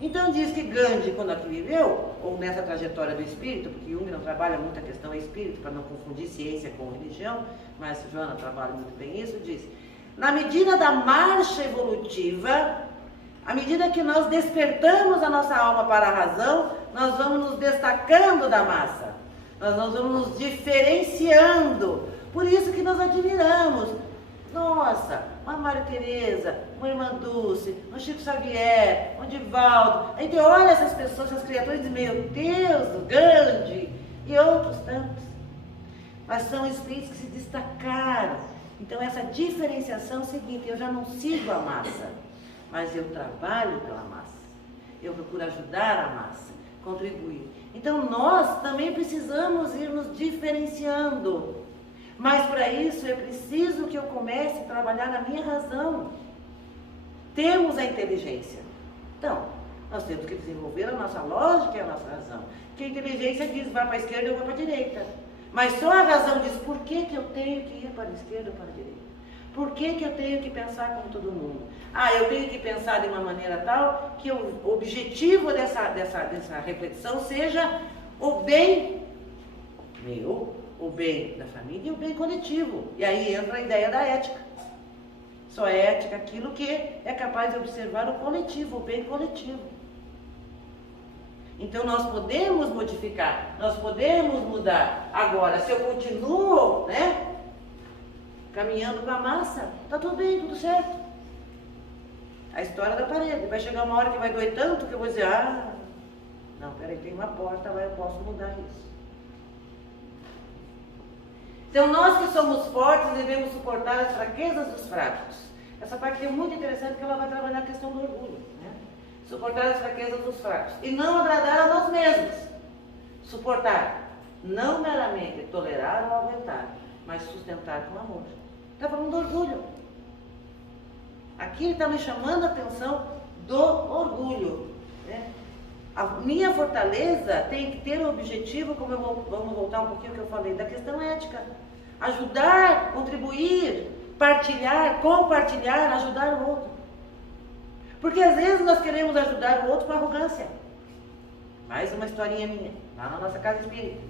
Então diz que Gandhi, quando aqui viveu, ou nessa trajetória do espírito, porque Jung não trabalha muito a questão do espírito, para não confundir ciência com religião, mas Joana trabalha muito bem isso, diz, na medida da marcha evolutiva, à medida que nós despertamos a nossa alma para a razão, nós vamos nos destacando da massa, nós vamos nos diferenciando, por isso que nós admiramos. Nossa, uma Maria Teresa, uma Irmã Dulce, um Chico Xavier, um Divaldo. A gente olha essas pessoas, essas criaturas e diz, meu Deus, o Gandhi e outros tantos. Mas são espíritos que se destacaram. Então essa diferenciação é o seguinte, eu já não sigo a massa, mas eu trabalho pela massa. Eu procuro ajudar a massa, contribuir. Então nós também precisamos ir nos diferenciando. Mas para isso é preciso que eu comece a trabalhar na minha razão. Temos a inteligência. Então, nós temos que desenvolver a nossa lógica e a nossa razão. Que a inteligência diz, vai para a esquerda, eu vou para a direita. Mas só a razão diz, por que eu tenho que ir para a esquerda ou para a direita? Por que eu tenho que pensar como todo mundo? Eu tenho que pensar de uma maneira tal que o objetivo dessa reflexão seja o bem meu, o bem da família e o bem coletivo. E aí entra a ideia da ética. Só é ética aquilo que é capaz de observar o coletivo, o bem coletivo. Então nós podemos modificar, nós podemos mudar. Agora, se eu continuo, né, caminhando com a massa, tá tudo bem, tudo certo. A história da parede. Vai chegar uma hora que vai doer tanto que eu vou dizer, não, peraí, tem uma porta lá, eu posso mudar isso. Então nós que somos fortes devemos suportar as fraquezas dos fracos. Essa parte é muito interessante porque ela vai trabalhar a questão do orgulho, né? Suportar as fraquezas dos fracos e não agradar a nós mesmos. Suportar, não meramente tolerar ou aguentar, mas sustentar com amor. Está falando do orgulho. Aqui ele está me chamando a atenção do orgulho, né? A minha fortaleza tem que ter o objetivo, como vamos voltar um pouquinho ao que eu falei, da questão ética. Ajudar, contribuir, partilhar, compartilhar, ajudar o outro. Porque às vezes nós queremos ajudar o outro com arrogância. Mais uma historinha minha, lá na nossa casa espírita.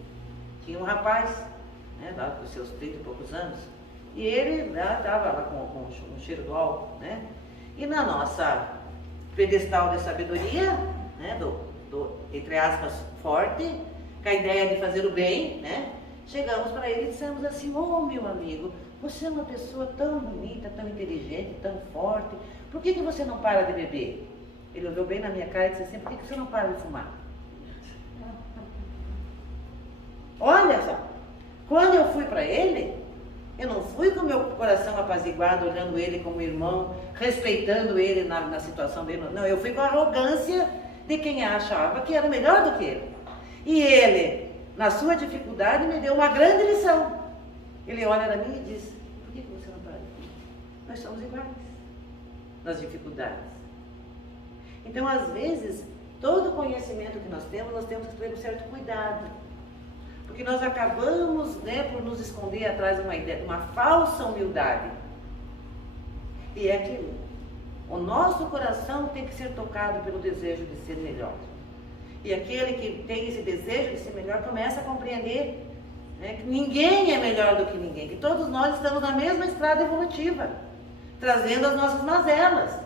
Tinha um rapaz, né, lá com os seus 30 e poucos anos, e ele estava lá com o cheiro do álcool, né? E na nossa pedestal de sabedoria, né, entre aspas, forte, com a ideia de fazer o bem, né? Chegamos para ele e dissemos assim, meu amigo, você é uma pessoa tão bonita, tão inteligente, tão forte, por que você não para de beber? Ele olhou bem na minha cara e disse assim, por que você não para de fumar? Olha só, quando eu fui para ele, Eu não fui com o meu coração apaziguado, olhando ele como irmão, respeitando ele na situação dele. Não, eu fui com a arrogância de quem achava que era melhor do que ele. E ele, na sua dificuldade, me deu uma grande lição. Ele olha para mim e diz: por que você não para? Nós somos iguais nas dificuldades. Então, às vezes, todo conhecimento que nós temos que ter um certo cuidado. Porque nós acabamos, por nos esconder atrás de uma ideia, uma falsa humildade. E é aquilo. O nosso coração tem que ser tocado pelo desejo de ser melhor. E aquele que tem esse desejo de ser melhor começa a compreender, que ninguém é melhor do que ninguém. Que todos nós estamos na mesma estrada evolutiva, trazendo as nossas mazelas.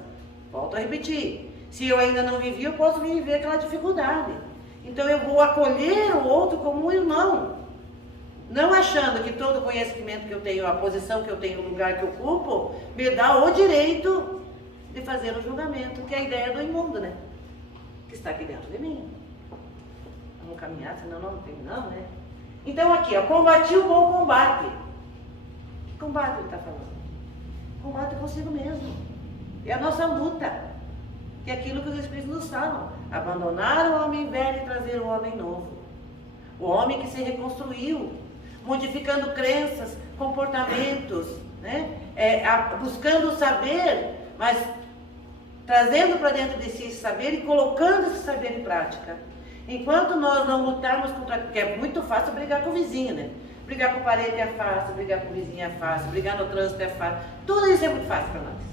Volto a repetir. Se eu ainda não vivi, eu posso viver aquela dificuldade. Então eu vou acolher o outro como um irmão, não achando que todo o conhecimento que eu tenho, a posição que eu tenho, o lugar que eu ocupo, me dá o direito de fazer o julgamento, que é a ideia do imundo, que está aqui dentro de mim. Vamos caminhar, senão não tem, não, Então aqui, combati o bom combate. Que combate ele está falando? Combate consigo mesmo. É a nossa luta. Que é aquilo que os Espíritos nos falam. Abandonar o homem velho e trazer o homem novo. O homem que se reconstruiu, modificando crenças, comportamentos, buscando saber, mas trazendo para dentro de si esse saber e colocando esse saber em prática. Enquanto nós não lutarmos contra... Porque é muito fácil brigar com o vizinho, Brigar com o parede é fácil, brigar com o vizinho é fácil, brigar no trânsito é fácil. Tudo isso é muito fácil para nós.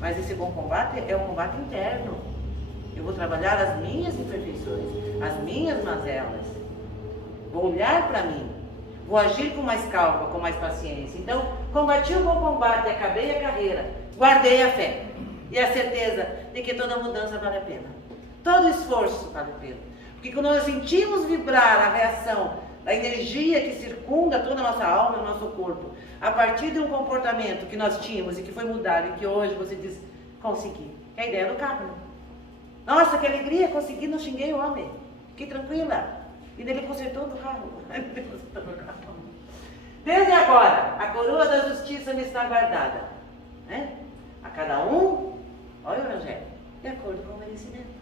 Mas esse bom combate é um combate interno. Eu vou trabalhar as minhas imperfeições, as minhas mazelas. Vou olhar para mim. Vou agir com mais calma, com mais paciência. Então, combati o bom combate, acabei a carreira, guardei a fé. E a certeza de que toda mudança vale a pena. Todo esforço vale a pena. Porque quando nós sentimos vibrar a reação da energia que circunda toda a nossa alma e o nosso corpo, a partir de um comportamento que nós tínhamos e que foi mudado, e que hoje você diz, consegui. É a ideia do carro, Nossa, que alegria, consegui, não xinguei o homem. Fiquei tranquila. E ele consertou no carro. Desde agora, a coroa da justiça me está guardada. A cada um, olha o Evangelho, de acordo com o merecimento.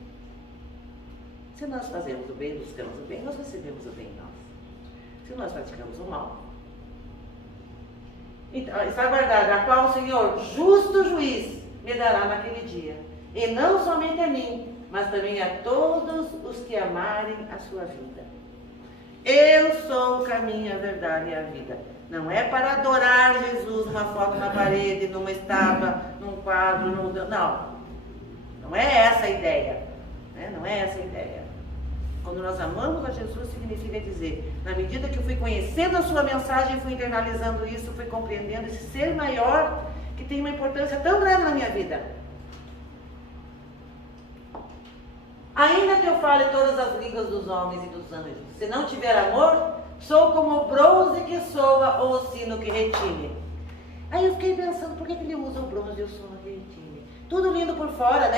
Se nós fazemos o bem, buscamos o bem, nós recebemos o bem em nós. Se nós praticamos o mal, então, está guardada, a qual o Senhor, justo juiz, me dará naquele dia. E não somente a mim, mas também a todos os que amarem a sua vida. Eu sou o caminho, a verdade e a vida. Não é para adorar Jesus numa foto na parede, numa estátua, num quadro, não. Não é essa a ideia. Não é essa a ideia. Quando nós amamos a Jesus, significa dizer, na medida que eu fui conhecendo a sua mensagem, fui internalizando isso, fui compreendendo esse ser maior que tem uma importância tão grande na minha vida. Ainda que eu fale todas as línguas dos homens e dos anjos, se não tiver amor, sou como o bronze que soa ou o sino que retine. Aí eu fiquei pensando, por que ele usa o bronze e o sino que retine? Tudo lindo por fora,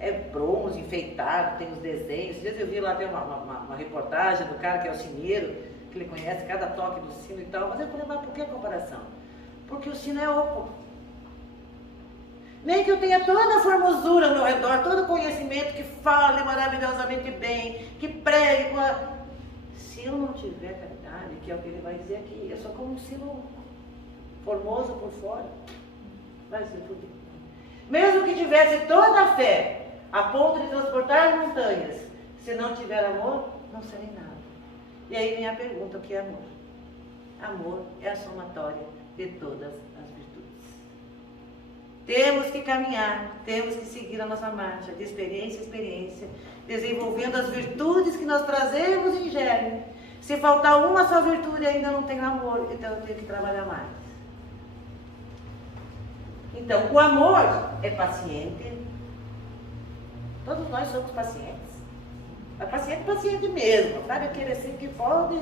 É bronze, enfeitado, tem os desenhos. Às vezes eu vi lá, tem uma reportagem do cara que é o sineiro, que ele conhece cada toque do sino e tal. Mas eu falei, mas por que a comparação? Porque o sino é oco. Nem que eu tenha toda a formosura ao meu redor, todo o conhecimento, que fale maravilhosamente bem, que pregue. Se eu não tiver caridade, que é o que ele vai dizer aqui, eu sou como um sino formoso por fora, vai ser tudo. Mesmo que tivesse toda a fé, a ponto de transportar montanhas, se não tiver amor, não serei nada. E aí vem a pergunta, o que é amor? Amor é a somatória de todas as virtudes. Temos que caminhar, temos que seguir a nossa marcha, de experiência em experiência, desenvolvendo as virtudes que nós trazemos em germe. Se faltar uma só virtude, ainda não tem amor, então eu tenho que trabalhar mais. Então, o amor é paciente. Todos nós somos pacientes. É paciente mesmo, sabe? Aquele assim que pode.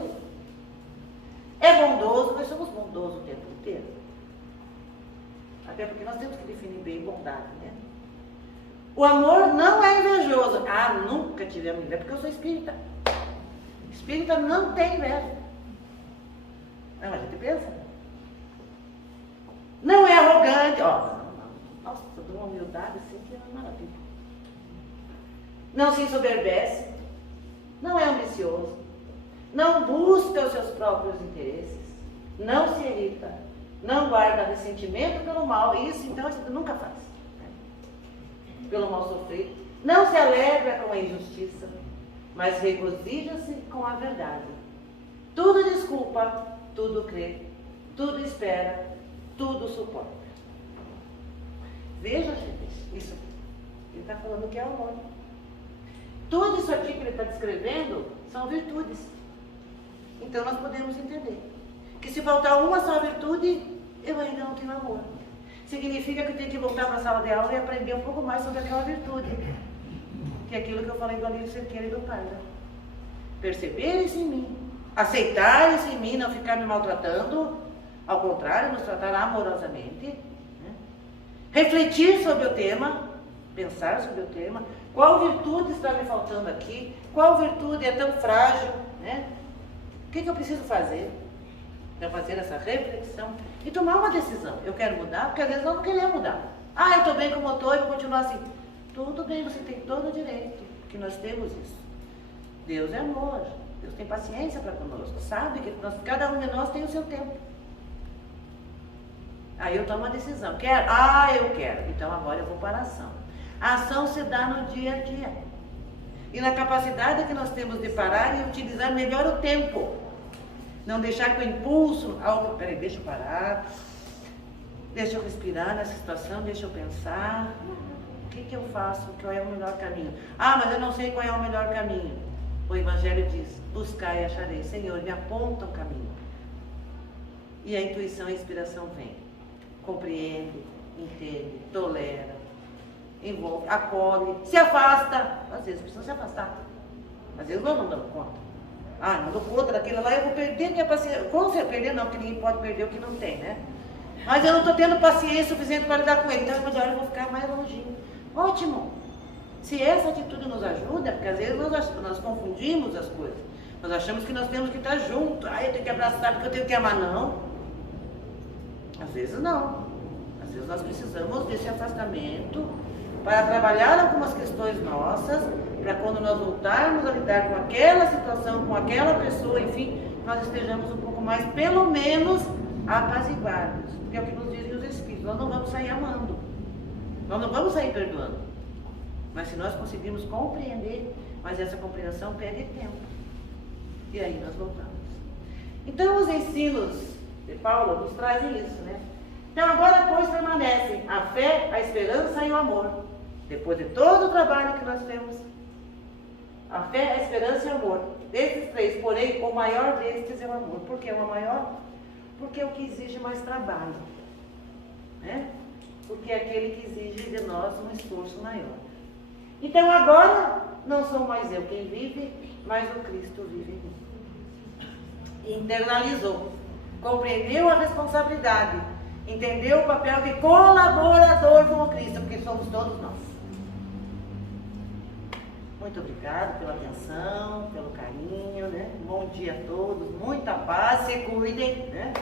É bondoso, nós somos bondosos o tempo inteiro. Até porque nós temos que definir bem bondade, O amor não é invejoso. Nunca tivemos inveja, porque eu sou espírita. Espírita não tem inveja. Não, a gente pensa. Não é arrogante, nossa, eu dou uma humildade assim que é maravilha. Não se ensoberbece, não é ambicioso, não busca os seus próprios interesses, não se irrita, não guarda ressentimento pelo mal, isso então você nunca faz, né? Pelo mal sofrido, não se alegra com a injustiça, mas regozija-se com a verdade. Tudo desculpa, tudo crê, tudo espera, tudo suporta. Veja, gente, isso. Ele está falando que é amor. Tudo isso aqui que ele está descrevendo são virtudes. Então nós podemos entender que se faltar uma só virtude, eu ainda não tenho amor. Significa que eu tenho que voltar para a sala de aula e aprender um pouco mais sobre aquela virtude. Que é aquilo que eu falei do Alívio Cerqueira e do Parda. Perceber isso em mim, aceitar isso em mim, não ficar me maltratando, ao contrário, nos tratar amorosamente, né? Refletir sobre o tema, pensar sobre o tema, qual virtude está me faltando aqui, qual virtude é tão frágil, né? O que eu preciso fazer para fazer essa reflexão e tomar uma decisão. Eu quero mudar, porque às vezes nós não queremos mudar. Eu estou bem como eu estou e vou continuar assim. Tudo bem, você tem todo o direito, porque nós temos isso. Deus é amor, Deus tem paciência para conosco, sabe que cada um de nós tem o seu tempo. Aí eu tomo uma decisão, quero? Eu quero, então agora eu vou para a ação. A ação se dá no dia a dia. E na capacidade que nós temos de parar e utilizar melhor o tempo. Não deixar que o impulso, peraí, deixa eu parar, deixa eu respirar nessa situação, deixa eu pensar. O que eu faço? Qual é o melhor caminho? Mas eu não sei qual é o melhor caminho. O Evangelho diz, buscai e acharei. Senhor, me aponta um caminho. E a intuição e a inspiração vem. Compreende, entende, tolera, envolve, acolhe, se afasta. Às vezes precisa se afastar. Às vezes nós não damos conta. Não dou conta daquilo lá, eu vou perder minha paciência. Como você perder? Não, porque ninguém pode perder o que não tem, né? Mas eu não estou tendo paciência suficiente para lidar com ele. Então é melhor eu vou ficar mais longinho. Ótimo! Se essa atitude nos ajuda, porque às vezes nós confundimos as coisas. Nós achamos que nós temos que estar juntos. Eu tenho que abraçar porque eu tenho que amar. Não. Às vezes não. Às vezes nós precisamos desse afastamento para trabalhar algumas questões nossas, para quando nós voltarmos a lidar com aquela situação, com aquela pessoa, enfim, nós estejamos um pouco mais, pelo menos, apaziguados. Porque é o que nos dizem os Espíritos. Nós não vamos sair amando. Nós não vamos sair perdoando. Mas se nós conseguirmos compreender, mas essa compreensão pede tempo. E aí nós voltamos. Então os ensinos de Paulo nos trazem isso, né? Então agora, pois, permanecem a fé, a esperança e o amor. Depois de todo o trabalho que nós temos, a fé, a esperança e o amor. Desses três, porém, o maior destes é o amor. Por que é o maior? Porque é o que exige mais trabalho, né? Porque é aquele que exige de nós um esforço maior. Então agora, não sou mais eu quem vive, mas o Cristo vive em mim. Internalizou, compreendeu a responsabilidade, entendeu o papel de colaborador com o Cristo, porque somos todos nós. Muito obrigado pela atenção, pelo carinho, né? Bom dia a todos, muita paz, se cuidem, né?